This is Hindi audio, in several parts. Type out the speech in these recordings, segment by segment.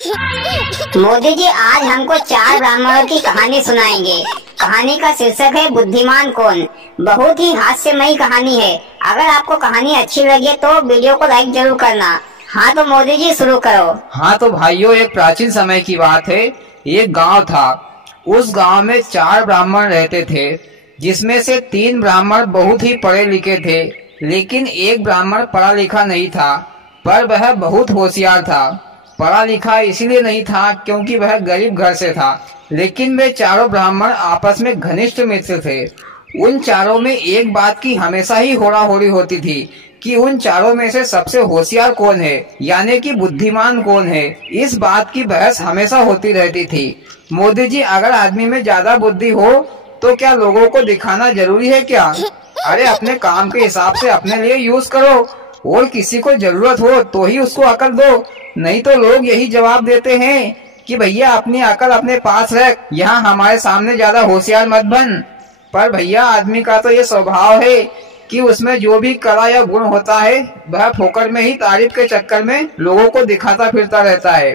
मोदी जी आज हमको 4 ब्राह्मणों की कहानी सुनाएंगे। कहानी का शीर्षक है बुद्धिमान कौन। बहुत ही हास्यमयी कहानी है। अगर आपको कहानी अच्छी लगे तो वीडियो को लाइक जरूर करना। हाँ तो मोदी जी शुरू करो। हाँ तो भाइयों, एक प्राचीन समय की बात है। एक गांव था। उस गांव में 4 ब्राह्मण रहते थे, जिसमें से 3 ब्राह्मण बहुत ही पढ़े लिखे थे, लेकिन एक ब्राह्मण पढ़ा लिखा नहीं था, पर वह बहुत होशियार था। पढ़ा लिखा इसलिए नहीं था क्योंकि वह गरीब घर से था, लेकिन वे चारों ब्राह्मण आपस में घनिष्ठ मित्र थे। उन चारों में एक बात की हमेशा ही होड़ाहोड़ी होती थी कि उन चारों में से सबसे होशियार कौन है, यानी कि बुद्धिमान कौन है। इस बात की बहस हमेशा होती रहती थी। मोदी जी, अगर आदमी में ज्यादा बुद्धि हो तो क्या लोगों को दिखाना जरूरी है क्या? अरे अपने काम के हिसाब से अपने लिए यूज करो, और किसी को जरूरत हो तो ही उसको अकल दो। नहीं तो लोग यही जवाब देते हैं कि भैया अपनी अकल अपने पास रख, यहाँ हमारे सामने ज्यादा होशियार मत बन। पर भैया आदमी का तो ये स्वभाव है कि उसमें जो भी कला या गुण होता है वह फोकट में ही तारीफ के चक्कर में लोगों को दिखाता फिरता रहता है।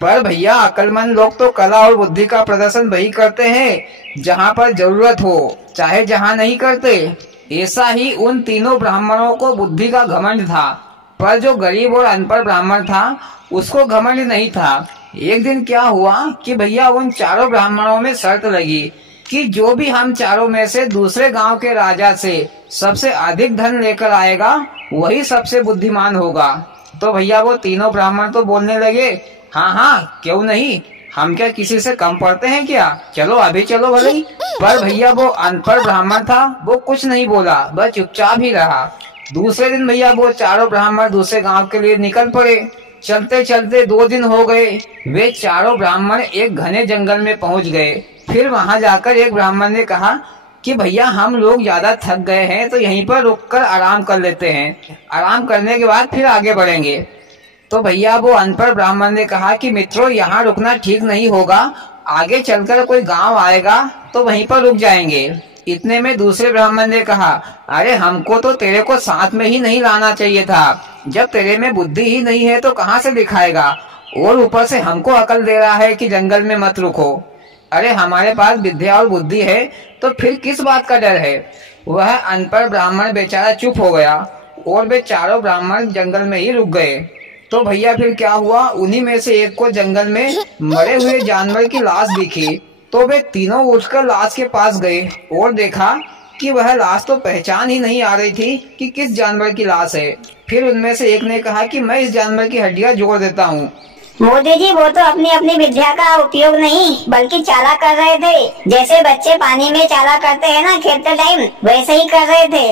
पर भैया अक्लमंद लोग तो कला और बुद्धि का प्रदर्शन वही करते हैं जहाँ पर जरूरत हो, चाहे जहाँ नहीं करते। ऐसा ही उन तीनों ब्राह्मणों को बुद्धि का घमंड था, पर जो गरीब और अनपढ़ ब्राह्मण था उसको घमंड नहीं था। एक दिन क्या हुआ कि भैया उन चारों ब्राह्मणों में शर्त लगी कि जो भी हम चारों में से दूसरे गांव के राजा से सबसे अधिक धन लेकर आएगा वही सबसे बुद्धिमान होगा। तो भैया वो तीनों ब्राह्मण तो बोलने लगे, हाँ हाँ क्यों नहीं, हम क्या किसी से कम पड़ते हैं क्या, चलो अभी चलो भले ही। पर भैया वो अनपढ़ ब्राह्मण था, वो कुछ नहीं बोला, बस चुपचाप ही रहा। दूसरे दिन भैया वो चारों ब्राह्मण दूसरे गांव के लिए निकल पड़े। चलते चलते 2 दिन हो गए। वे चारों ब्राह्मण एक घने जंगल में पहुंच गए। फिर वहां जाकर एक ब्राह्मण ने कहा कि भैया हम लोग ज्यादा थक गए हैं तो यहीं पर रुककर आराम कर लेते हैं, आराम करने के बाद फिर आगे बढ़ेंगे। तो भैया वो अनपढ़ ब्राह्मण ने कहा कि मित्रों यहाँ रुकना ठीक नहीं होगा, आगे चलकर कोई गांव आएगा तो वहीं पर रुक जाएंगे। इतने में दूसरे ब्राह्मण ने कहा, अरे हमको तो तेरे को साथ में ही नहीं लाना चाहिए था, जब तेरे में बुद्धि ही नहीं है तो कहाँ से दिखाएगा, और ऊपर से हमको अकल दे रहा है कि जंगल में मत रुको। अरे हमारे पास विद्या और बुद्धि है तो फिर किस बात का डर है। वह अनपढ़ ब्राह्मण बेचारा चुप हो गया और वे चारों ब्राह्मण जंगल में ही रुक गए। तो भैया फिर क्या हुआ, उन्हीं में से एक को जंगल में मरे हुए जानवर की लाश दिखी। तो वे तीनों उठकर लाश के पास गए और देखा कि वह लाश तो पहचान ही नहीं आ रही थी कि किस जानवर की लाश है। फिर उनमें से एक ने कहा कि मैं इस जानवर की हड्डियां जोड़ देता हूँ। मोदी जी वो तो अपनी अपनी विद्या का उपयोग नहीं बल्कि चाला कर रहे थे। जैसे बच्चे पानी में चाला करते हैं ना खेलते टाइम, वैसे ही कर रहे थे।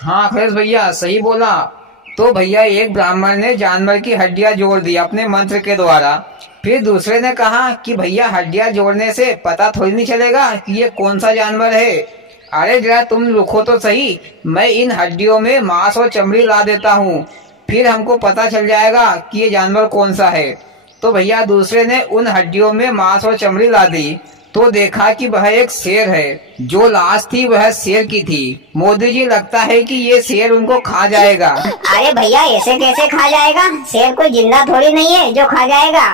हाँ अखिलेश भैया सही बोला। तो भैया एक ब्राह्मण ने जानवर की हड्डियां जोड़ दी अपने मंत्र के द्वारा। फिर दूसरे ने कहा कि भैया हड्डियां जोड़ने से पता थोड़ी नहीं चलेगा कि ये कौन सा जानवर है। अरे जरा तुम रुको तो सही, मैं इन हड्डियों में मांस और चमड़ी ला देता हूँ, फिर हमको पता चल जाएगा कि ये जानवर कौन सा है। तो भैया दूसरे ने उन हड्डियों में मांस और चमड़ी ला दी तो देखा कि वह एक शेर है। जो लाश थी वह शेर की थी। मोदी जी लगता है कि ये शेर उनको खा जाएगा। अरे भैया ऐसे कैसे खा जाएगा, शेर कोई जिंदा थोड़ी नहीं है जो खा जाएगा।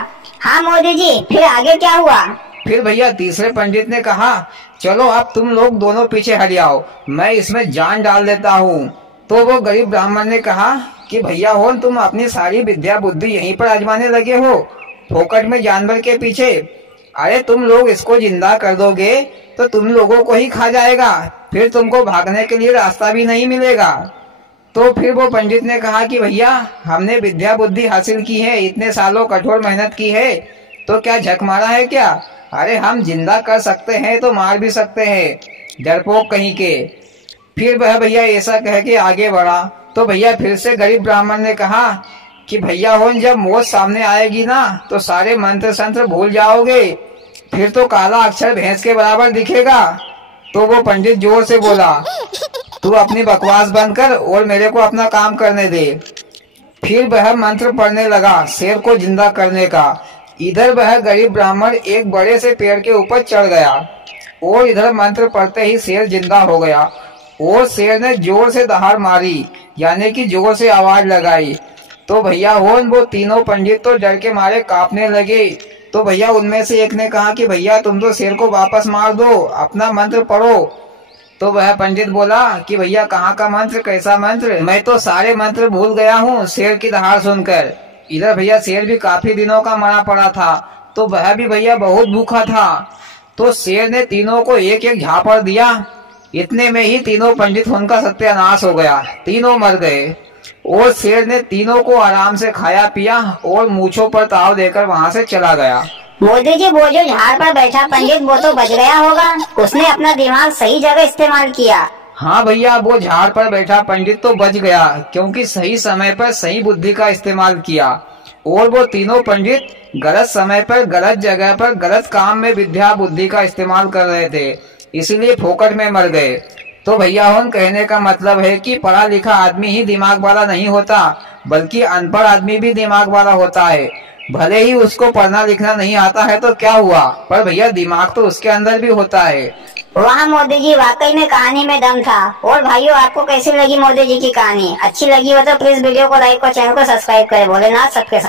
हाँ मोदी जी फिर आगे क्या हुआ? फिर भैया तीसरे पंडित ने कहा, चलो अब तुम लोग दोनों पीछे हट जाओ, मैं इसमें जान डाल देता हूँ। तो वो गरीब ब्राह्मण ने कहा कि भैया हो तुम अपनी सारी विद्या बुद्धि यहीं पर आजमाने लगे हो, फोकट में जानवर के पीछे। अरे तुम लोग इसको जिंदा कर दोगे तो तुम लोगों को ही खा जाएगा, फिर तुमको भागने के लिए रास्ता भी नहीं मिलेगा। तो फिर वो पंडित ने कहा कि भैया हमने विद्या बुद्धि हासिल की है, इतने सालों कठोर मेहनत की है, तो क्या झक मारा है क्या? अरे हम जिंदा कर सकते हैं तो मार भी सकते हैं, डरपोक कहीं के। फिर वह भैया ऐसा कह के आगे बढ़ा। तो भैया फिर से गरीब ब्राह्मण ने कहा कि भैया हो जब मौत सामने आएगी ना तो सारे मंत्र संत्र भूल जाओगे, फिर तो काला अक्षर भैंस के बराबर दिखेगा। तो वो पंडित जोर से बोला, तू अपनी बकवास बंद कर और मेरे को अपना काम करने दे। फिर वह मंत्र पढ़ने लगा शेर को जिंदा करने का। इधर वह गरीब ब्राह्मण एक बड़े से पेड़ के ऊपर चढ़ गया और इधर मंत्र पढ़ते ही शेर जिंदा हो गया। और शेर ने जोर से दहाड़ मारी, यानी कि जोर से आवाज लगाई। तो भैया वो तीनों पंडित तो डर के मारे कांपने लगे। तो भैया उनमें से एक ने कहा कि भैया तुम तो शेर को वापस मार दो, अपना मंत्र पढ़ो। तो वह पंडित बोला कि भैया कहाँ का मंत्र, कैसा मंत्र, मैं तो सारे मंत्र भूल गया हूँ शेर की दहाड़ सुनकर। इधर भैया शेर भी काफी दिनों का मरा पड़ा था, तो वह भी भैया बहुत भूखा था। तो शेर ने तीनों को एक एक झापड़ दिया। इतने में ही तीनों पंडित उनका सत्यानाश हो गया, तीनों मर गए। और शेर ने तीनों को आराम से खाया पिया और मूछों पर ताव देकर वहाँ से चला गया। मोदी जी, वो जो झाड़ पर बैठा पंडित वो तो बच गया होगा, उसने अपना दिमाग सही जगह इस्तेमाल किया। हाँ भैया, वो झाड़ पर बैठा पंडित तो बच गया, क्योंकि सही समय पर सही बुद्धि का इस्तेमाल किया। और वो तीनों पंडित गलत समय पर गलत जगह पर गलत काम में विद्या बुद्धि का इस्तेमाल कर रहे थे, इसीलिए फोकट में मर गए। तो भैया कहने का मतलब है कि पढ़ा लिखा आदमी ही दिमाग वाला नहीं होता, बल्कि अनपढ़ आदमी भी दिमाग वाला होता है। भले ही उसको पढ़ना लिखना नहीं आता है तो क्या हुआ, पर भैया दिमाग तो उसके अंदर भी होता है। वाह मोदी जी, वाकई में कहानी में दम था। और भाइयों, आपको कैसी लगी मोदी जी की कहानी? अच्छी लगी हो तो प्लीज वीडियो को लाइक और चैनल को सब्सक्राइब करें। भोलेनाथ सबके साथ।